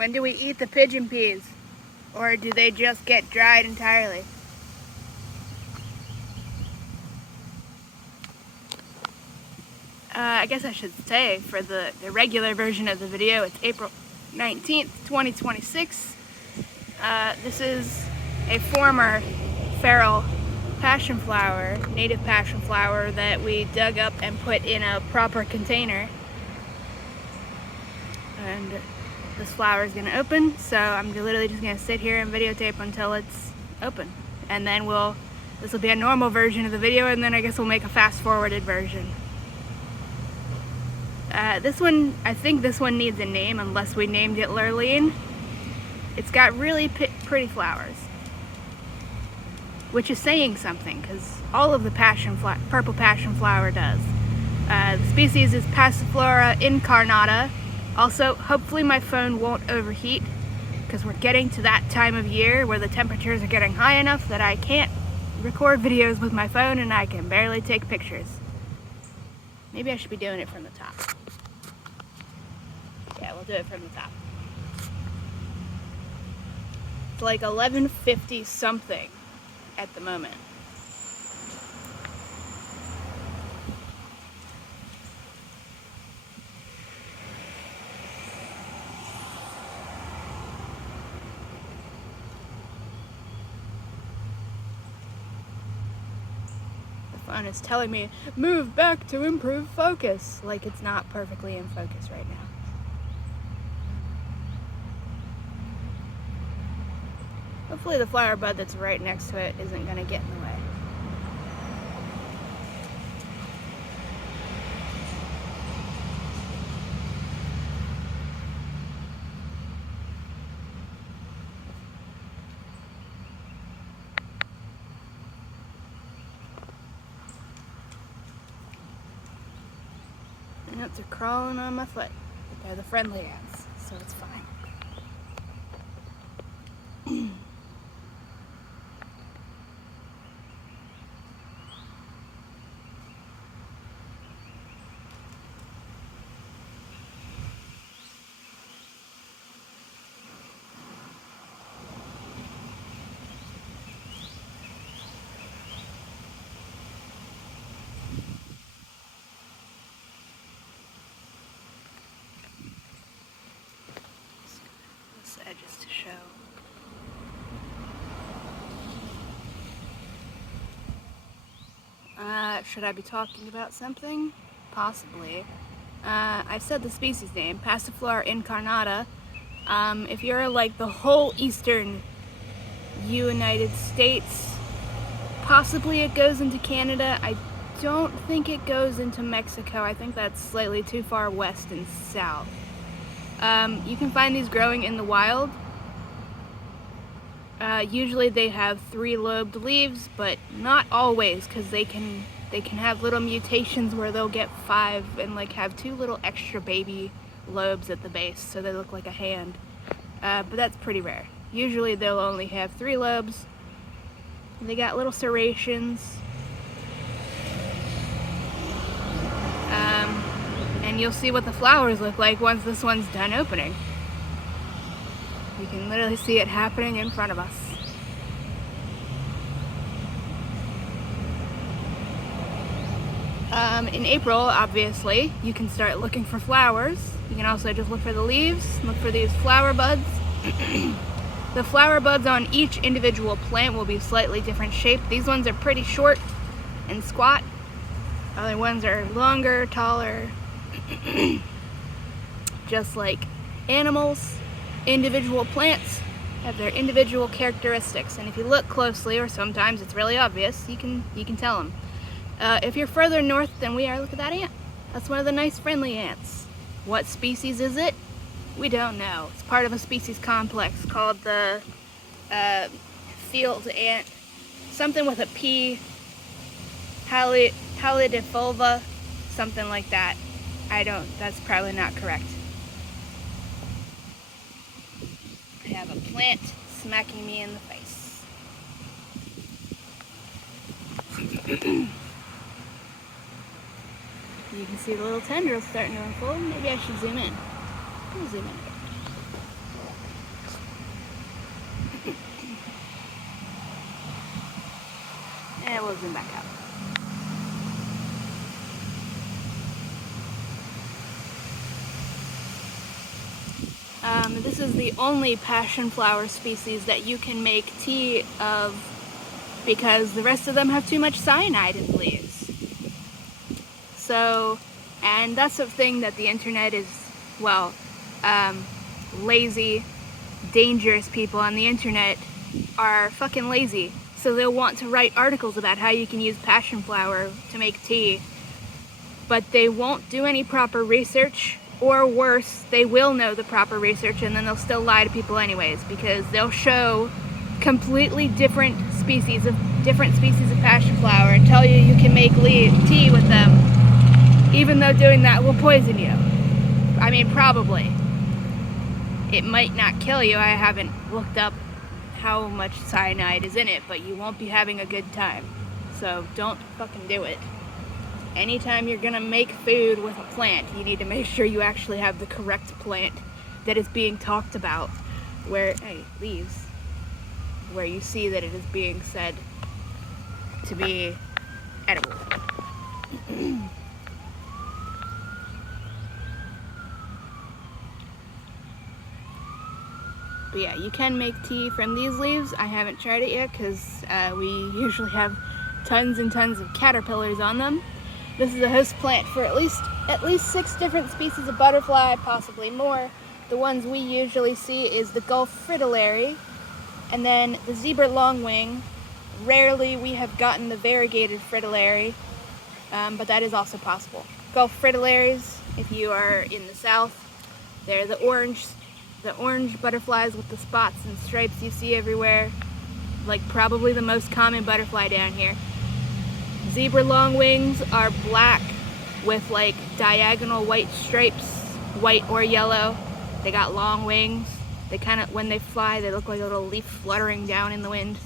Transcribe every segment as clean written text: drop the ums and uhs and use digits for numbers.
When do we eat the pigeon peas? Or do they just get dried entirely? I guess I should say for the regular version of the video, it's April 19th, 2026. This is a former feral passionflower, native passionflower that we dug up and put in a proper container. And this flower is gonna open, so I'm literally just gonna sit here and videotape until it's open. And then this will be a normal version of the video, and then I guess we'll make a fast-forwarded version. I think this one needs a name, unless we named it Lurleen. It's got really pretty flowers, which is saying something, because all of the purple passionflower does. The species is Passiflora incarnata. Also, hopefully my phone won't overheat, because we're getting to that time of year where the temperatures are getting high enough that I can't record videos with my phone and I can barely take pictures. Maybe I should be doing it from the top. Yeah, we'll do it from the top. It's like 11:50 something at the moment. The phone is telling me, move back to improve focus, like it's not perfectly in focus right now. Hopefully the flower bud that's right next to it isn't going to get in the way. Ants are crawling on my foot, but they're the friendly ants, so it's fine. Edges to show. Should I be talking about something? Possibly. I said the species name, Passiflora incarnata. If you're like the whole eastern United States, possibly it goes into Canada. I don't think it goes into Mexico. I think that's slightly too far west and south. You can find these growing in the wild. Usually they have 3-lobed leaves, but not always, because they can have little mutations where they'll get 5 and like have 2 little extra baby lobes at the base, so they look like a hand. But that's pretty rare. Usually they'll only have 3 lobes. They got little serrations. And you'll see what the flowers look like once this one's done opening. You can literally see it happening in front of us. In April, obviously, you can start looking for flowers. You can also just look for the leaves, look for these flower buds. The flower buds on each individual plant will be slightly different shape. These ones are pretty short and squat. Other ones are longer, taller. Just like animals, individual plants have their individual characteristics, and if you look closely, or sometimes it's really obvious, you can tell them. If you're further north than we are, look at that ant. That's one of the nice friendly ants. What species is it? We don't know. It's part of a species complex called the field ant, something with a P, Pallidifulva, something like that. That's probably not correct. I have a plant smacking me in the face. You can see the little tendrils starting to unfold. Maybe I should zoom in. I'll zoom in a bit. I'll zoom back out. This is the only passionflower species that you can make tea of because the rest of them have too much cyanide in the leaves. So, and that's the thing that the internet is, well, lazy, dangerous people on the internet are fucking lazy. So they'll want to write articles about how you can use passionflower to make tea, but they won't do any proper research, or worse, they will know the proper research and then they'll still lie to people anyways, because they'll show completely different species of passionflower and tell you you can make tea with them, even though doing that will poison you. I mean, probably. It might not kill you. I haven't looked up how much cyanide is in it, but you won't be having a good time. So don't fucking do it. Anytime you're gonna make food with a plant, you need to make sure you actually have the correct plant that is being talked about, where, hey, leaves, where you see that it is being said to be edible. But yeah, you can make tea from these leaves. I haven't tried it yet because we usually have tons and tons of caterpillars on them. This is a host plant for at least 6 different species of butterfly, possibly more. The ones we usually see is the Gulf fritillary, and then the zebra longwing. Rarely we have gotten the variegated fritillary, but that is also possible. Gulf fritillaries, if you are in the south, they're the orange butterflies with the spots and stripes you see everywhere, like probably the most common butterfly down here. Zebra longwings are black with like diagonal white stripes, white or yellow. They got long wings. They kind of, when they fly, they look like a little leaf fluttering down in the wind.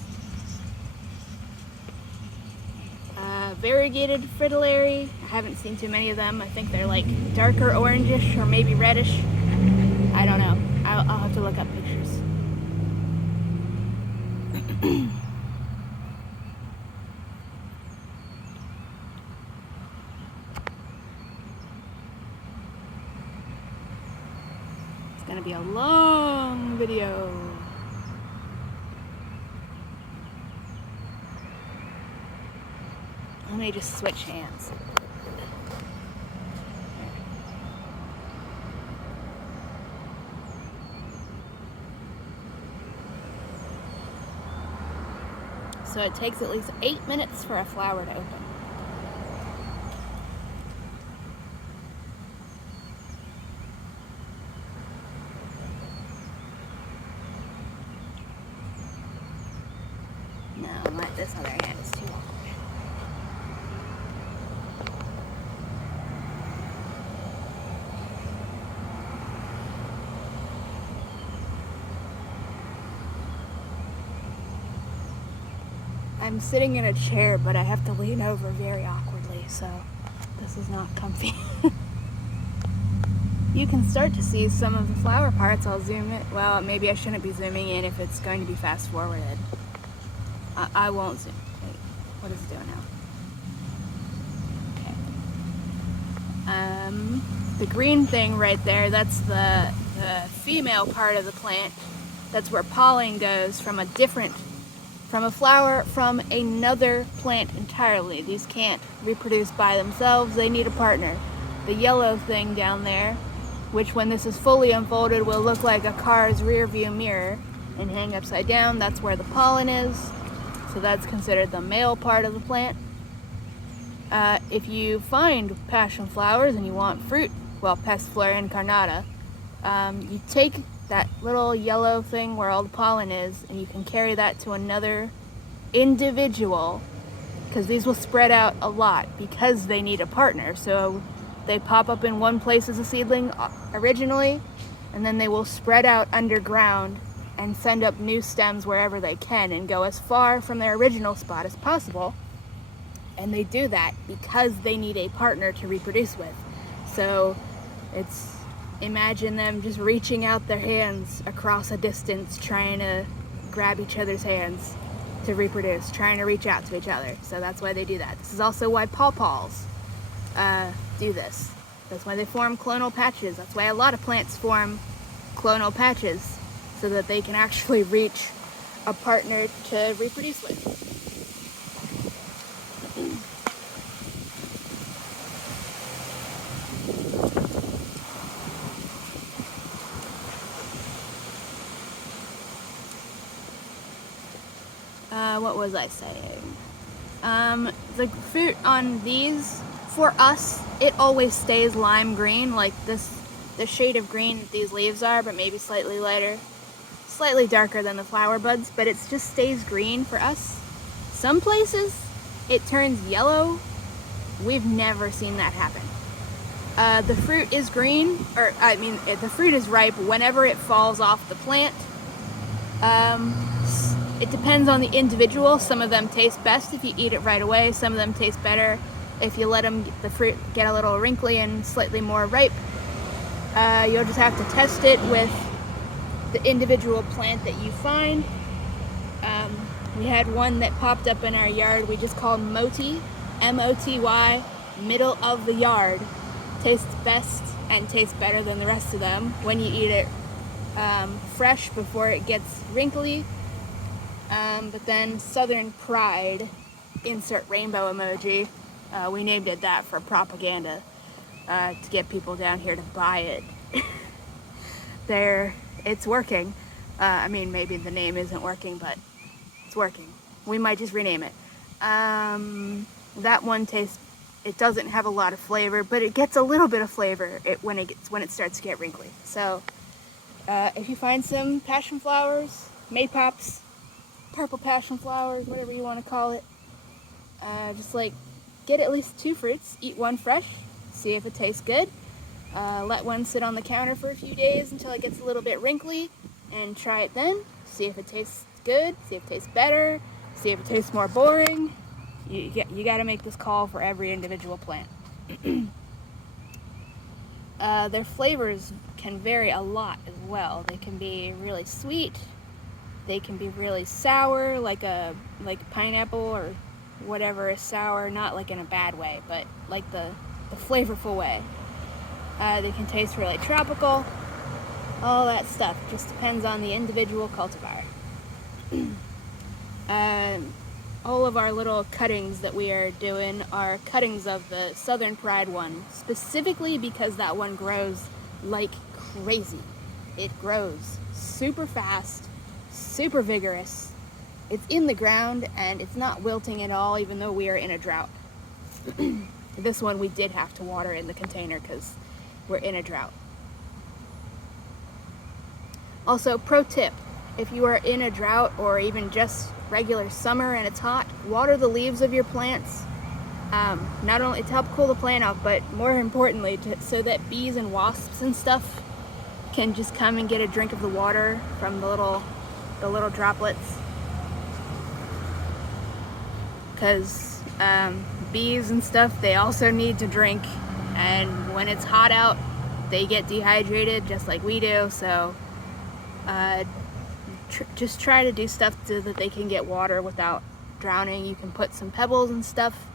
Variegated fritillary, I haven't seen too many of them. I think they're like darker orangish or maybe reddish. I don't know. I'll have to look up pictures. It's gonna be a long video. Let me just switch hands. So it takes at least 8 minutes for a flower to open. No, this other hand is too awkward. I'm sitting in a chair, but I have to lean over very awkwardly, so this is not comfy. You can start to see some of the flower parts. I'll zoom it. Well, maybe I shouldn't be zooming in if it's going to be fast forwarded. I won't zoom. Wait, what is it doing now? Okay. The green thing right there, that's the female part of the plant. That's where pollen goes from a flower from another plant entirely. These can't reproduce by themselves, they need a partner. The yellow thing down there, which when this is fully unfolded will look like a car's rear view mirror and hang upside down, that's where the pollen is. So that's considered the male part of the plant. If you find passion flowers and you want fruit, well, Passiflora incarnata, you take that little yellow thing where all the pollen is and you can carry that to another individual, because these will spread out a lot because they need a partner. So they pop up in one place as a seedling originally, and then they will spread out underground and send up new stems wherever they can and go as far from their original spot as possible. And they do that because they need a partner to reproduce with. So imagine them just reaching out their hands across a distance trying to grab each other's hands. to reproduce, trying to reach out to each other. So that's why they do that. This is also why pawpaws do this. That's why they form clonal patches. That's why a lot of plants form clonal patches, so that they can actually reach a partner to reproduce with. What was I saying? The fruit on these, for us, it always stays lime green, like the shade of green that these leaves are, but maybe slightly lighter, slightly darker than the flower buds, but it just stays green for us. Some places, it turns yellow. We've never seen that happen. The fruit is green, the fruit is ripe whenever it falls off the plant. It depends on the individual. Some of them taste best if you eat it right away. Some of them taste better if you let the fruit get a little wrinkly and slightly more ripe. You'll just have to test it with the individual plant that you find. We had one that popped up in our yard we just called Moti, M-O-T-Y, middle of the yard. Tastes best and tastes better than the rest of them when you eat it fresh before it gets wrinkly. But then Southern Pride, insert rainbow emoji, we named it that for propaganda, to get people down here to buy it. It's working. Maybe the name isn't working, but it's working. We might just rename it. That one it doesn't have a lot of flavor, but it gets a little bit of flavor when it starts to get wrinkly. So if you find some passion flowers, maypops, purple passion flowers, whatever you want to call it, just get at least 2 fruits, eat one fresh, see if it tastes good, let one sit on the counter for a few days until it gets a little bit wrinkly, and try it then, see if it tastes good, see if it tastes better, see if it tastes more boring. You got to make this call for every individual plant. Their flavors can vary a lot as well. They can be really sweet, they can be really sour, like pineapple or whatever is sour, not like in a bad way, but like the flavorful way. They can taste really tropical, all that stuff. Just depends on the individual cultivar. All of our little cuttings that we are doing are cuttings of the Southern Pride one, specifically because that one grows like crazy. It grows super fast, super vigorous. It's in the ground and it's not wilting at all, even though we are in a drought. This one we did have to water in the container because we're in a drought. Also, pro tip, if you are in a drought or even just regular summer and it's hot, water the leaves of your plants, not only to help cool the plant off, but more importantly so that bees and wasps and stuff can just come and get a drink of the water from the little droplets. Because bees and stuff, they also need to drink, and when it's hot out they get dehydrated just like we do. So just try to do stuff so that they can get water without drowning. You can put some pebbles and stuff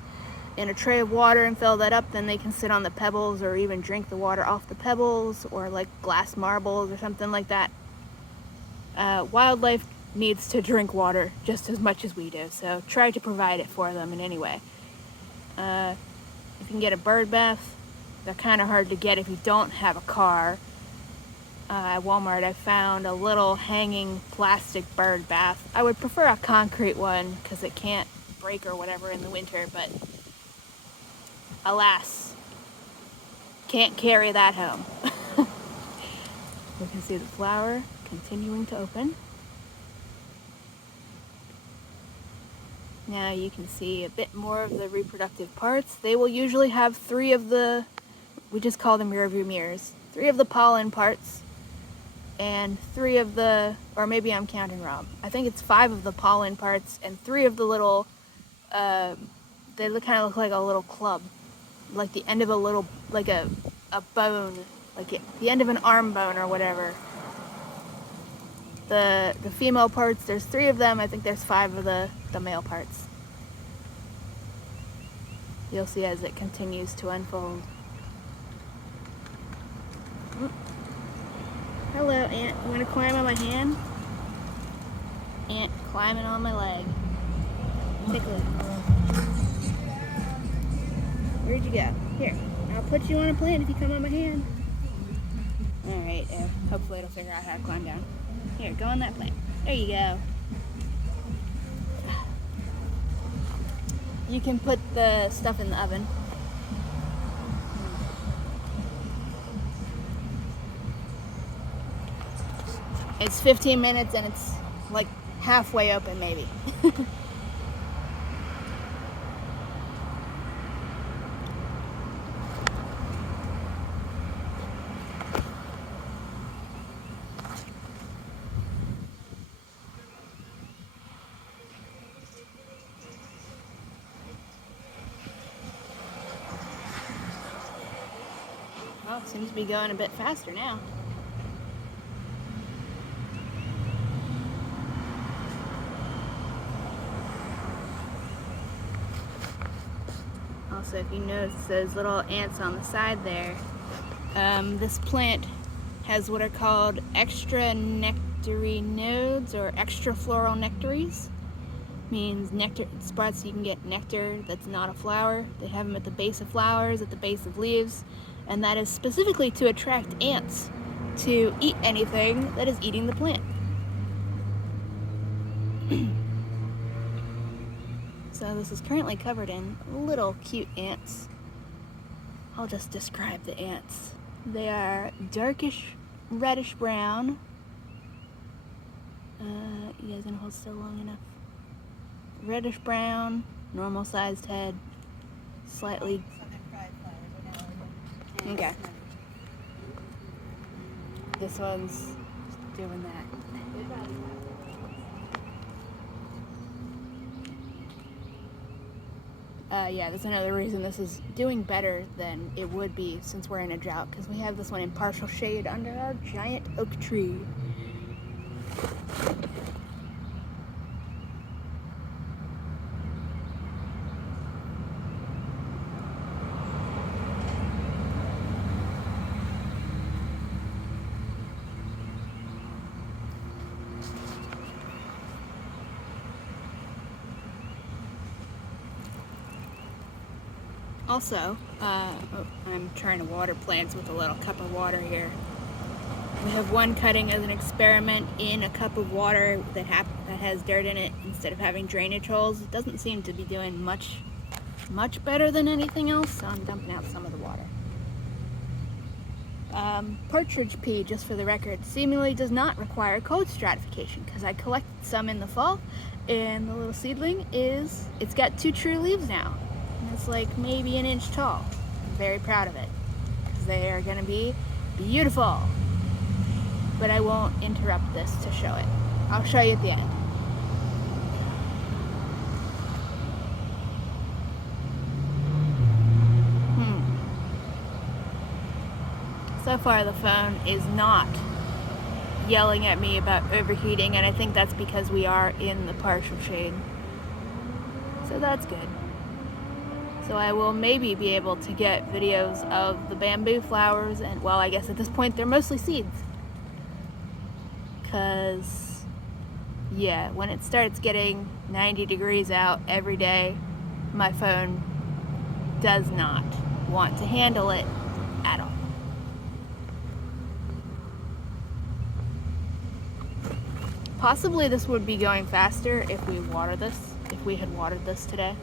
in a tray of water and fill that up, then they can sit on the pebbles or even drink the water off the pebbles, or like glass marbles or something like that. Wildlife needs to drink water just as much as we do, so try to provide it for them in any way. If you can get a bird bath, they're kind of hard to get if you don't have a car. At Walmart I found a little hanging plastic bird bath. I would prefer a concrete one because it can't break or whatever in the winter, but alas, can't carry that home. We can see the flower continuing to open. Now you can see a bit more of the reproductive parts. They will usually have 3 of the, we just call them rearview mirrors, 3 of the pollen parts, and 3 of the, or maybe I'm counting wrong. I think it's 5 of the pollen parts and 3 of the little, they kind of look like a little club, like the end of a little, like a bone, like the end of an arm bone or whatever. the female parts, there's 3 of them. I think there's 5 of the male parts. You'll see as it continues to unfold. Hello, ant. You want to climb on my hand? Ant climbing on my leg. Tickly. Where'd you go? Here. I'll put you on a plant if you come on my hand. Alright, hopefully it'll figure out how to climb down. Here, go on that plant. There you go. You can put the stuff in the oven. It's 15 minutes and it's like halfway open maybe. Well, it seems to be going a bit faster now. Also, if you notice those little ants on the side there, this plant has what are called extra nectary nodes or extra floral nectaries. Means nectar spots you can get nectar that's not a flower. They have them at the base of flowers, at the base of leaves, and that is specifically to attract ants to eat anything that is eating the plant. So this is currently covered in little cute ants. I'll just describe the ants. They are darkish reddish brown. You guys gonna hold still long enough? Reddish brown, normal sized head, slightly. Okay. This one's doing that. Yeah, that's another reason this is doing better than it would be since we're in a drought, because we have this one in partial shade under our giant oak tree. Also, I'm trying to water plants with a little cup of water here. We have one cutting as an experiment in a cup of water that has dirt in it instead of having drainage holes. It doesn't seem to be doing much better than anything else, so I'm dumping out some of the water. Partridge pea, just for the record, seemingly does not require cold stratification because I collected some in the fall, and the little seedling it's got 2 true leaves now. It's like maybe an inch tall. I'm very proud of it because they are going to be beautiful. But I won't interrupt this to show it. I'll show you at the end. So far the phone is not yelling at me about overheating, and I think that's because we are in the partial shade. So that's good. So I will maybe be able to get videos of the bamboo flowers, and well, I guess at this point they're mostly seeds. Because, yeah, when it starts getting 90 degrees out every day, my phone does not want to handle it at all. Possibly this would be going faster if we had watered this today.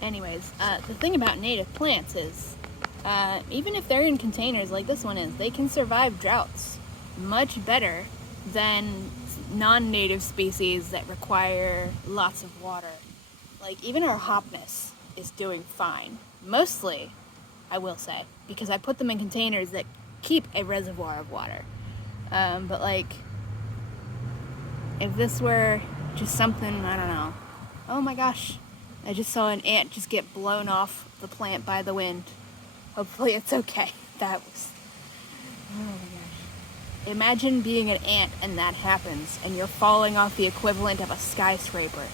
Anyways, the thing about native plants is, even if they're in containers like this one is, they can survive droughts much better than non-native species that require lots of water. Like, even our hopness is doing fine. Mostly, I will say, because I put them in containers that keep a reservoir of water. But like, if this were just something, I don't know, Oh my gosh. I just saw an ant just get blown off the plant by the wind. Hopefully it's okay. That was... Oh my gosh. Imagine being an ant and that happens, and you're falling off the equivalent of a skyscraper.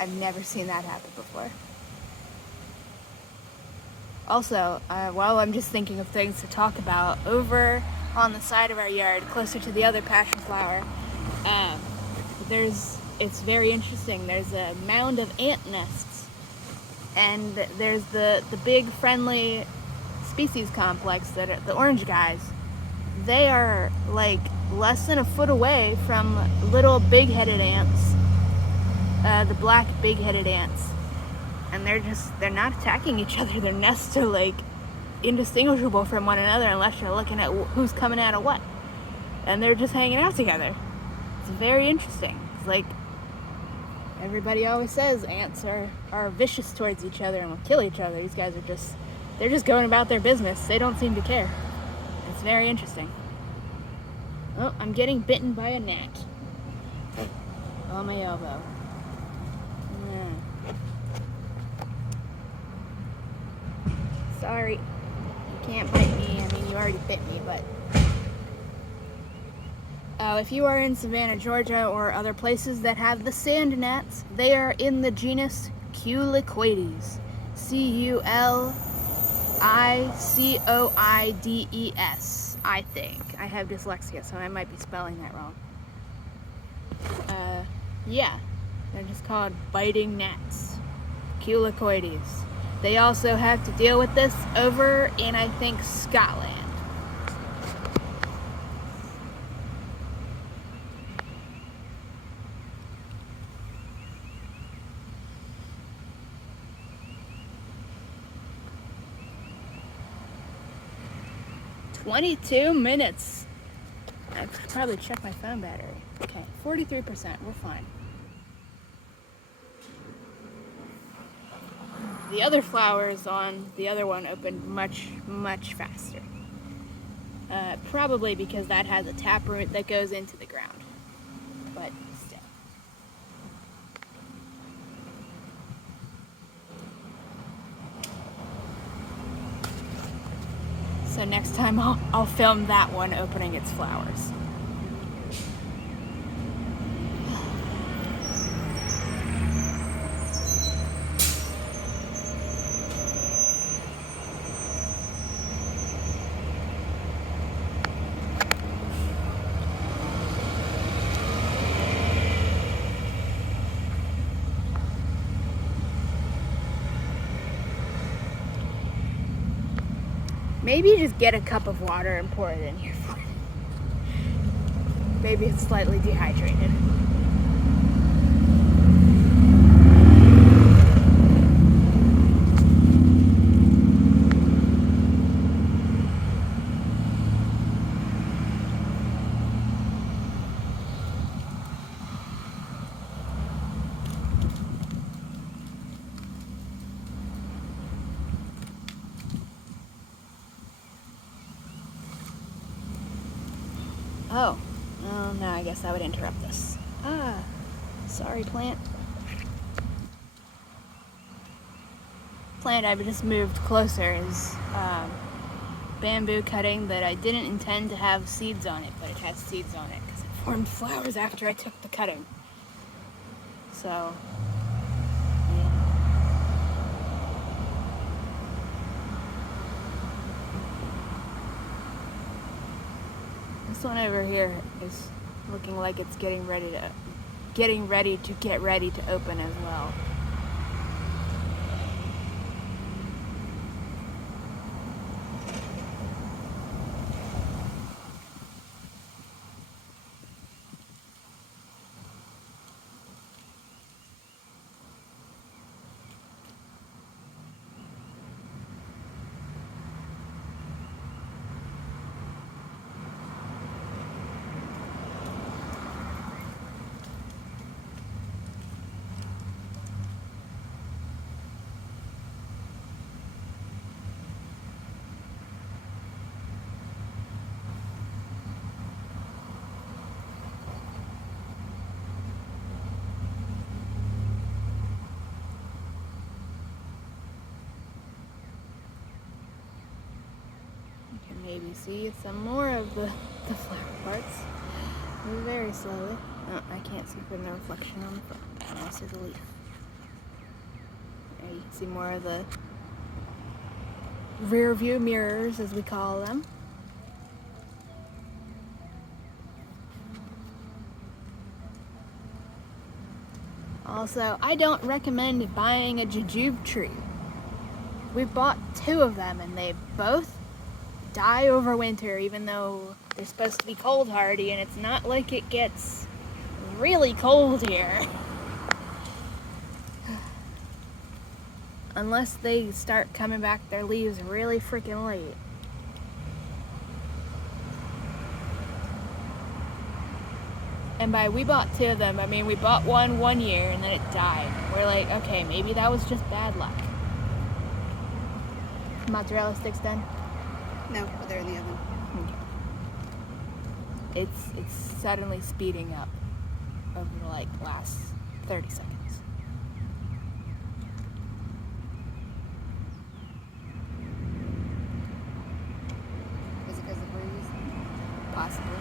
I've never seen that happen before. Also, while I'm just thinking of things to talk about, over on the side of our yard, closer to the other passion flower, it's very interesting. There's a mound of ant nests, and there's the big friendly species complex that are the orange guys. They are like less than a foot away from little big-headed ants, the black big-headed ants. And they're not attacking each other. Their nests are like indistinguishable from one another unless you're looking at who's coming out of what. And they're just hanging out together. It's very interesting. It's like everybody always says ants are vicious towards each other and will kill each other. These guys they're just going about their business. They don't seem to care. It's very interesting. Oh, I'm getting bitten by a gnat. On my elbow. Sorry, you can't bite me. I mean, you already bit me, but... if you are in Savannah, Georgia, or other places that have the sand gnats, they are in the genus Culicoides. Culicoides, I think. I have dyslexia, so I might be spelling that wrong. Yeah, they're just called biting gnats. Culicoides. They also have to deal with this over in, I think, Scotland. "22 minutes. I should probably check my phone battery. Okay, 43%. We're fine. The other flowers on the other one opened much, much faster. Probably because that has a taproot that goes into the ground. But still. So next time I'll film that one opening its flowers. Maybe just get a cup of water and pour it in here for it. Maybe it's slightly dehydrated. Oh, well, no, I guess I would interrupt this. Sorry, plant. Plant I've just moved closer is bamboo cutting that I didn't intend to have seeds on it, but it has seeds on it because it formed flowers after I took the cutting. So, yeah. This one over here is looking like it's getting ready to open as well. we see some more of the flower parts. Very slowly. Oh, I can't see for no reflection on the front. Now I see the leaf. There you can see more of the rear view mirrors, as we call them. Also, I don't recommend buying a jujube tree. We bought 2 of them and they both die over winter, even though they're supposed to be cold hardy, and it's not like it gets really cold here. Unless they start coming back their leaves really freaking late. And by we bought 2 of them, I mean we bought one year and then it died. We're like, okay, maybe that was just bad luck. Mozzarella sticks done? No, but they're in the oven. Okay. It's suddenly speeding up over the last 30 seconds. Is it because of the breeze? Possibly.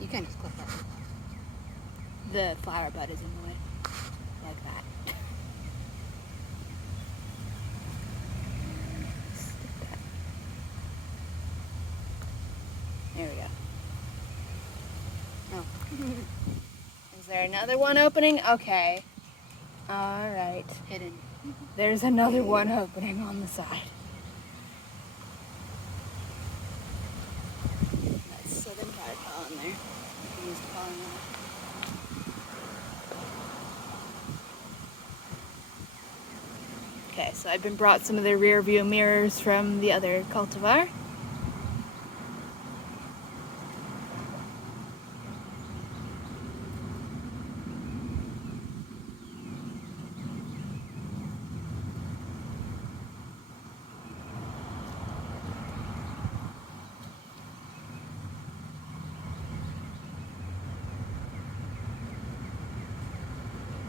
You can just clip that. The flower bud is in the way. Like that. Stick that. There we go. Oh. Is there another one opening? Okay. Alright. Hidden. There's another one opening on the side. That's southern pride pollen there. You can use the pollen on it. Okay, so I've been brought some of the rear view mirrors from the other cultivar.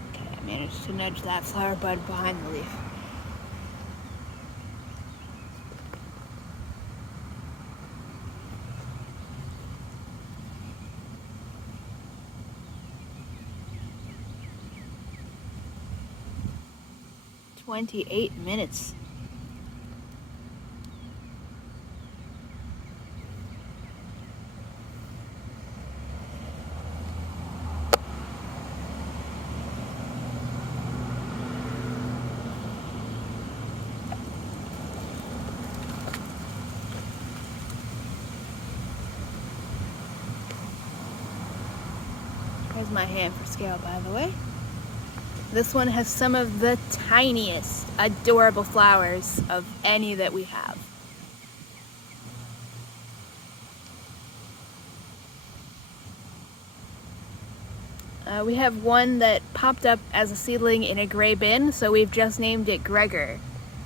Okay, I managed to nudge that flower bud behind the leaf. "28 minutes. There's my hand for scale, by the way. This one has some of the tiniest, adorable flowers of any that we have. We have one that popped up as a seedling in a gray bin, so we've just named it Gregor.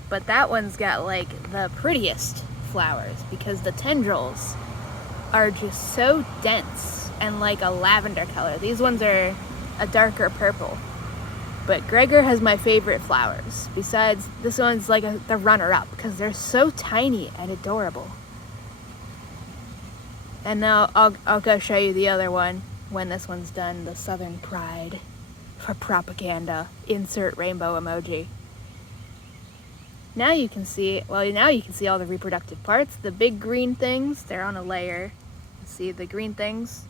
But that one's got the prettiest flowers because the tendrils are just so dense and like a lavender color. These ones are a darker purple. But Gregor has my favorite flowers. Besides, this one's the runner-up because they're so tiny and adorable. And now I'll go show you the other one when this one's done, the Southern Pride for propaganda. Insert rainbow emoji. Now you can see all the reproductive parts. The big green things, they're on a layer. See the green things?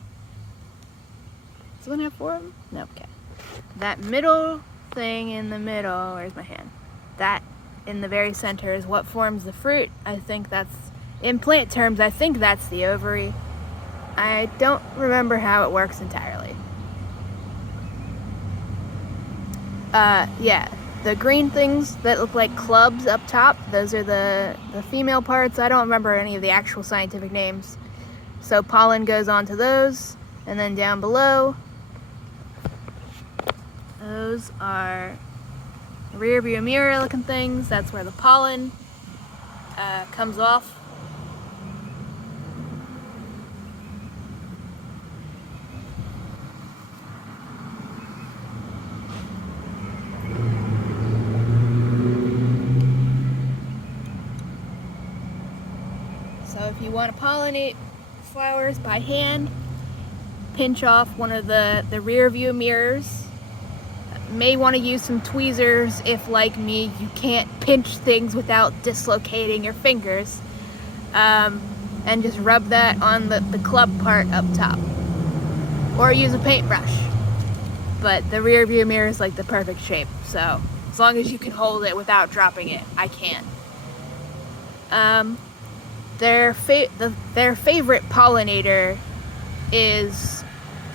Does one have 4 of them? No, okay. That middle thing in the middle, where's my hand? That in the very center is what forms the fruit. I think that's, in plant terms, I think that's the ovary. I don't remember how it works entirely. Yeah, the green things that look like clubs up top, those are the female parts. I don't remember any of the actual scientific names. So pollen goes onto those, and then down below, those are rear view mirror looking things. That's where the pollen comes off. So if you want to pollinate flowers by hand, pinch off one of the rear view mirrors. May want to use some tweezers if, like me, you can't pinch things without dislocating your fingers. And just rub that on the club part up top. Or use a paintbrush. But the rear view mirror is like the perfect shape, so as long as you can hold it without dropping it, I can. Their favorite pollinator is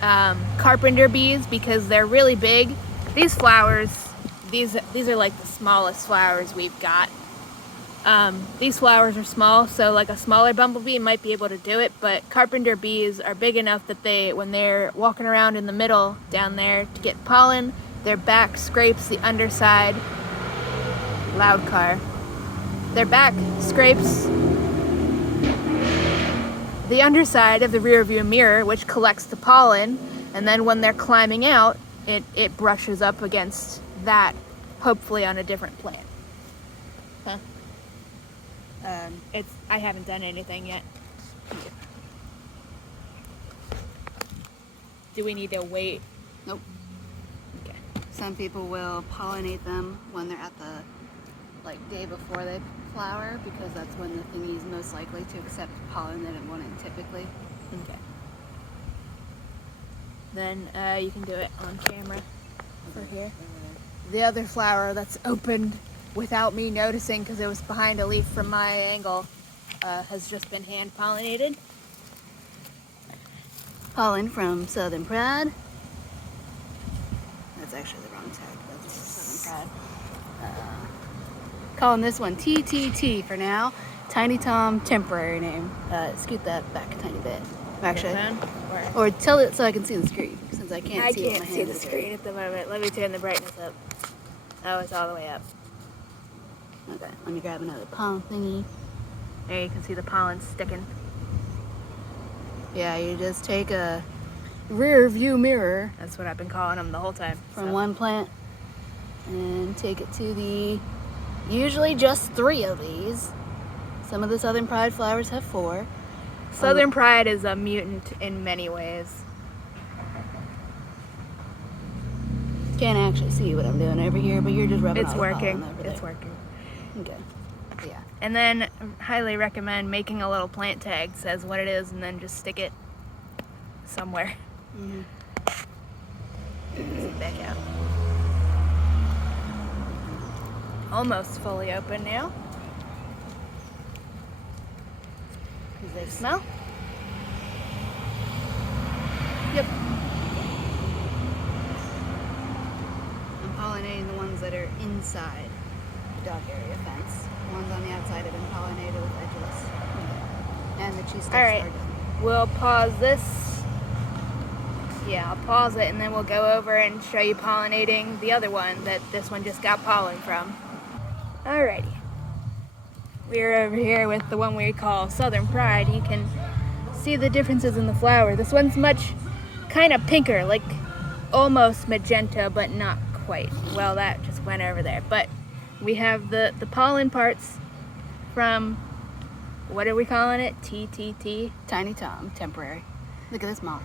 carpenter bees because they're really big. These flowers, these are like the smallest flowers we've got. These flowers are small, so like a smaller bumblebee might be able to do it, but carpenter bees are big enough that when they're walking around in the middle down there to get pollen, their back scrapes the underside. Loud car. Their back scrapes the underside of the rear view mirror, which collects the pollen, and then when they're climbing out, it brushes up against that, hopefully on a different plant. Huh? I haven't done anything yet. Do we need to wait? Nope. Okay. Some people will pollinate them when they're at the day before they flower, because that's when the thingy is most likely to accept pollen that it wouldn't typically. Okay. Then you can do it on camera for here. The other flower that's opened without me noticing because it was behind a leaf from my angle has just been hand pollinated. Pollen from Southern Pride. That's actually the wrong tag. That's Southern Pride. Calling this one TTT for now. Tiny Tom, temporary name. Scoot that back a tiny bit. Actually, or tell it so I can see the screen, since I can't see. I can't see the screen at the moment. Let me turn the brightness up. Oh, it's all the way up. Okay, let me grab another pollen thingy. There you can see the pollen sticking. Yeah, you just take a rear view mirror. That's what I've been calling them the whole time. From one plant and take it to the, usually just 3 of these. Some of the Southern Pride flowers have 4. Southern Pride is a mutant in many ways. Can't actually see what I'm doing over here, but you're just rubbing It's all the working. pollen over there. It's working. Okay. Yeah. And then highly recommend making a little plant tag that says what it is, and then just stick it somewhere. Mm-hmm. Sit back out. Almost fully open now. Does they smell? Yep. I'm pollinating the ones that are inside the dog area fence. The ones on the outside have been pollinated with edgeless. And the cheese sticks All right. are done. We'll pause this. Yeah, I'll pause it, and then we'll go over and show you pollinating the other one that this one just got pollen from. Alrighty. We're over here with the one we call Southern Pride. You can see the differences in the flower. This one's much kind of pinker, like almost magenta, but not quite. Well, that just went over there. But we have the pollen parts from, what are we calling it? TTT? Tiny Tom, temporary. Look at this moth.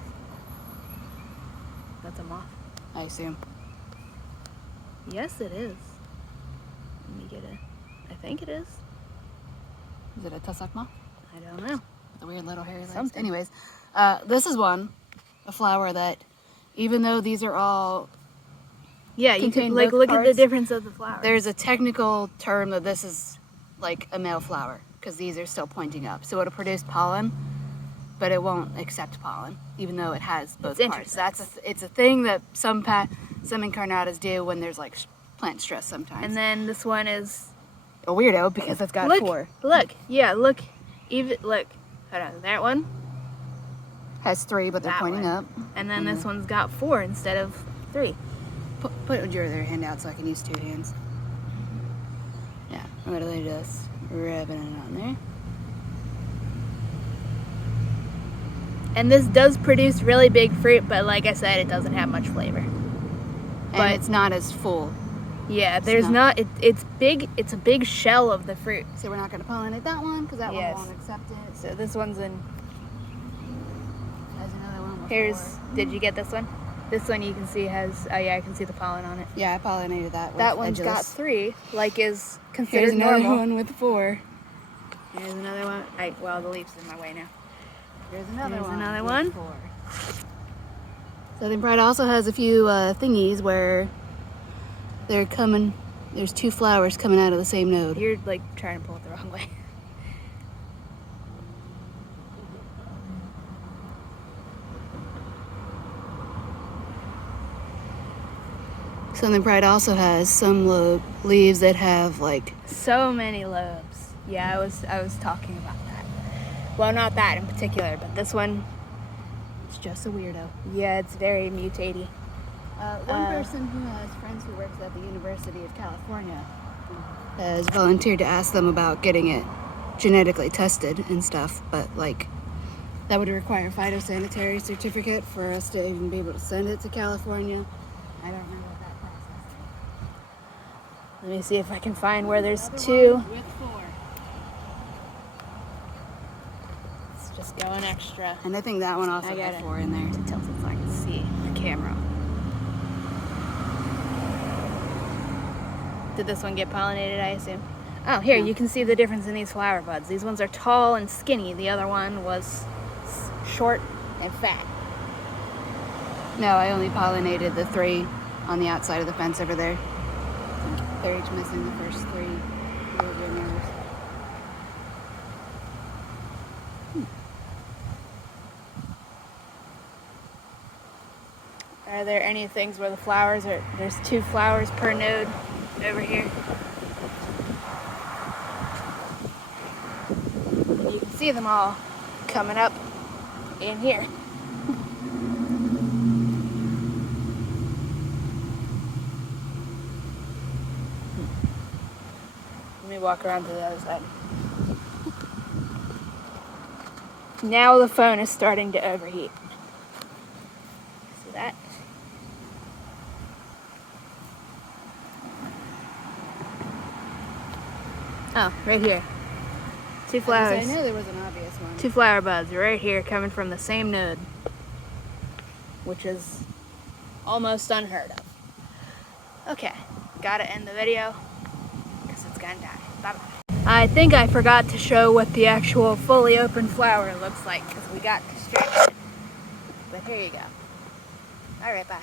That's a moth. I assume. Yes, it is. Let me get it. I think it is. Is it a tussock moth? I don't know. The weird little hairy legs. Something. Anyways, this is a flower that, even though these are all Yeah, you contain can like both look at the parts, difference of the flowers. there's a technical term that this is like a male flower, because these are still pointing up. So it'll produce pollen, but it won't accept pollen, even though it has both parts. It's a thing that some incarnatas do when there's like plant stress sometimes. And then this one is a weirdo because it's got 4. Look, yeah, look, look. Hold on, that one Has 3, but they're That pointing one. up. and then this one's got 4 instead of 3. Put your other hand out so I can use 2 hands. Yeah, I'm literally just rubbing it on there. And this does produce really big fruit, but like I said, it doesn't have much flavor. And But- it's not as full Yeah, there's not, it's big, it's a big shell of the fruit. So we're not going to pollinate that one because that one won't accept it. So this one's in. There's another one before. Here's, did you get this one? This one you can see has, oh yeah, I can see the pollen on it. Yeah, I pollinated that with That one's edgeless. got 3, like is considered Here's another normal. one with 4. Here's another one. Well, the leaf's in my way now. Here's another Here's one. another with one. 4. Southern Pride also has a few thingies where they're coming. There's 2 flowers coming out of the same node. You're like trying to pull it the wrong way. Southern Pride also has some leaves that have like So many lobes. Yeah, I was talking about that. Well, not that in particular, but this one. it's just a weirdo. Yeah, it's very mutatey. One person who has friends who works at the University of California has volunteered to ask them about getting it genetically tested and stuff, but like that would require a phytosanitary certificate for us to even be able to send it to California. I don't know what that process is. Let me see if I can find where there's 2. With 4. It's just going extra. And I think that one also I got got 4 in there. To tilt it so I can see the camera. Did this one get pollinated, I assume? Oh, here, you can see the difference in these flower buds. These ones are tall and skinny. The other one was short and fat. No, I only pollinated the 3 on the outside of the fence over there. They're each missing the first 3 little members. Are there any things where the flowers are, there's 2 flowers per node over here? And you can see them all coming up in here. Let me walk around to the other side. Now the phone is starting to overheat. See that? Oh, right here. 2 flowers. I know there was an obvious one. 2 flower buds right here coming from the same node, which is almost unheard of. Okay, gotta end the video because it's gonna die. Bye-bye. I think I forgot to show what the actual fully open flower looks like because we got distracted. But here you go. All right, bye.